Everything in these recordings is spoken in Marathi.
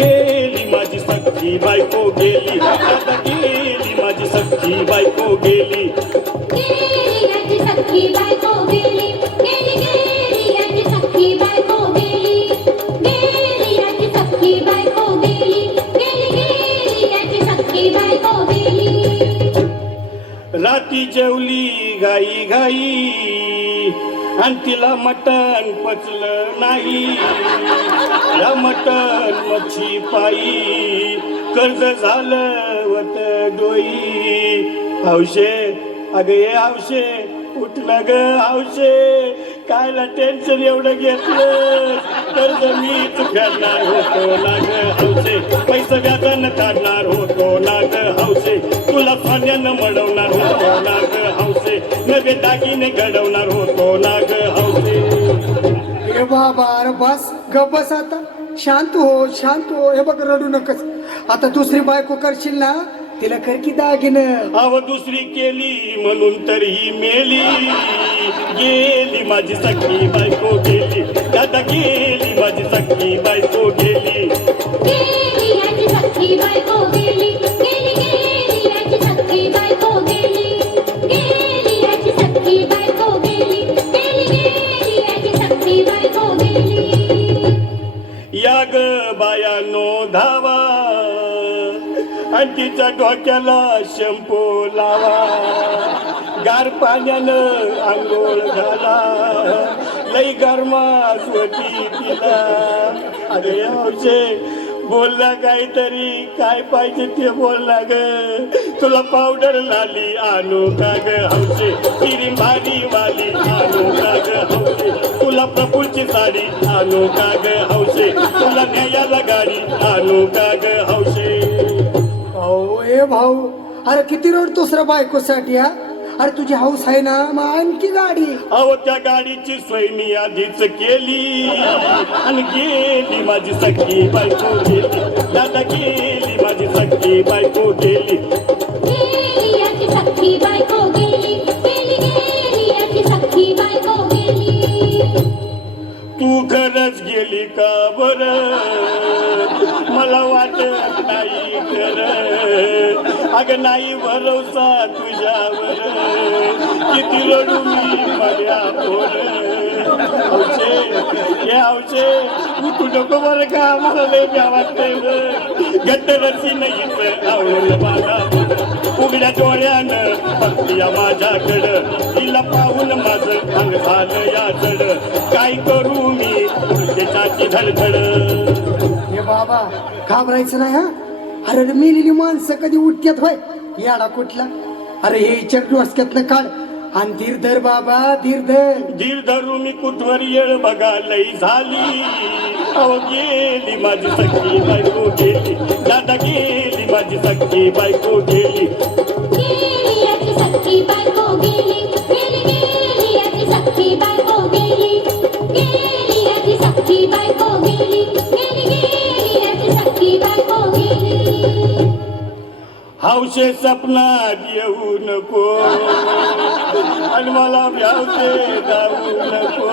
गेली माझी सख्खी बायको गेली, दादा गेली माझी सख्खी बायको गेली. गेली याची सख्खी बायको गेली, गेली गेली याची सख्खी बायको गेली, गेली याची सख्खी बायको गेली, गेली गेली याची सख्खी बायको गेली. राती जेवली गाई गाई आणि तिला मटण पचलं नाही. या मटण मच्छी पायी कर्ज झालं वत डोई. हौशे अगं ये हौशे उठलं ग हौशे, कायला टेन्शन एवढं घेतलं. कर्ज मीच फेडणार होतो ना ग हौशे, पैसा व्याजानं काढणार होतो ना ग हौशे, तुला सोन्यानं मडवणार होतो ना ग हौशे, नवे दागिने घडवणार होतो ना ग हौशे. हे बाबा अरे बस गप बस आता, शांत हो शांत हो. हे बघ रडू नकस. आता दुसरी बायको करशील ना तिला कर की दागिनं. अव दुसरी केली म्हणून तर ही मेली. गेली माझी सख्खी बायको गेली, दादा गेली माझी सख्खी बायको गेली. गेली याची सख्खी बायको गेली, गेली गेली याची सख्खी बायको गेली, गेली याची सख्खी बायको गेली, गेली गेली याची सख्खी बायको गेली. या ग बायानो धावा आणि तिच्या डोक्याला शॅम्पू लावा. गार पाण्यानं आंघोळ घाला, लई गरमास होती तिला. अरे हौशे बोलला काहीतरी, काय पाहिजे ते बोलला ग. तुला पावडर लाली आणू का ग हौशे, तिरी भारी वाली आणू का ग हौशे, तुला प्रफुलची साडी आणू का ग हौशे, तुला न्यायाला गाडी आणू का ग हौशे. अहो ए भाऊ अरे किती रडतोस रे बायकोसाठी हा. अरे तुझी हौस आहे ना मग आणखी गाडी. अहो त्या गाडीची सोय मी आधीच केली आणि गेली माझी सख्खी बायको गेली, दादा गेली माझी सख्खी बायको गेली. गेली याची सख्खी बायको गेली, गेली गेली याची सख्खी बायको गेली. तू खरंच गेली का बर, मला वाटत नाही खरं. अगं नाही भरोसा तुझ्यावर, किती रडू मी माझ्या पोर. हौशे हे हौशे तू नको बरं का, मला लय भ्या वाटतंय. घट्ट रसी नाहीच आवडलं माझा, उघड्या डोळ्यानं बघती माझ्याकडं, तिला पाहून माझं अंग झालं या जड. काय करू मी त्याची धडधड. हे बाबा घाबरायचं नाही हा. अरे रे मेलेली माणसं कधी उठत्यात होय याडा कुठला. अरे हे इच्छा डोसक्यातनं काढ आणि धीर धर बाबा धीर धर. धीर धरू मी कुठवर येळ बघा लई झाली. अहो गेली माझी सख्खी बायको गेली, दादा गेली माझी सख्खी बायको गेली. गेली याची सख्खी बायको गेली, गेली गेली याची सख्खी बायको गेली, गेली याची सख्खी बायको गेली, गेली गेली याची सख्खी बायको गेली. हौशे सपनात येऊ नको आणि मला भ्यावते जाऊ नको,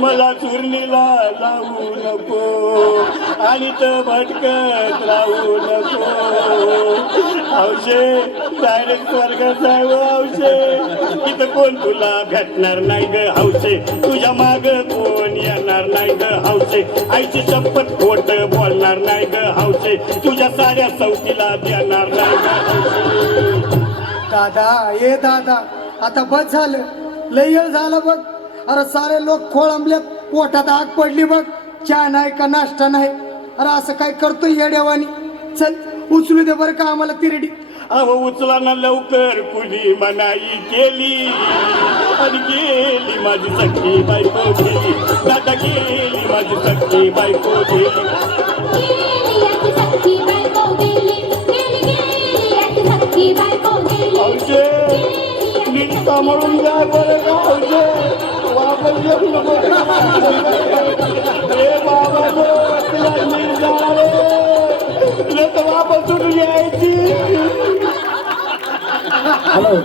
मला चुरणीला लावू नको आणि तर भटकत राहू नको. हौशे डायरेक्ट स्वर्गात जाऊ हौशे, इथं कोण तुला भेटणार नाही ग हौशे, तुझ्या माग कोण येणार नाही ग हौशे, आईची शपथ खोट बोलणार नाही ग हौशे, तुझ्या साऱ्या सवतीला देणार नाही ग हौशे. दादा ए दादा आता बस झालं, लय वेळ झाला बघ. अरे सारे लोक खोळंबले, पोटात आग पडली बघ. चहा नाही का नाश्ता नाही. अरे असं काय करतोय येड्यावानी. चल उचलू दे बरं का आम्हाला तिरडी. अहो उचला ना लवकर, कुणी मनाई केली आणि गेली माझी सख्खी बायको गेली, दादा गेली माझी सख्खी बायको गेली. गेली याची सख्खी बायको गेली, गेली गेली याची सख्खी बायको गेली. हौशे नीट सांभाळून जा बरं का हौशे, वापस येऊ नको. ए बाबा तुला नीट जा रे, तुला तर वापस उठून यायची. हॅलो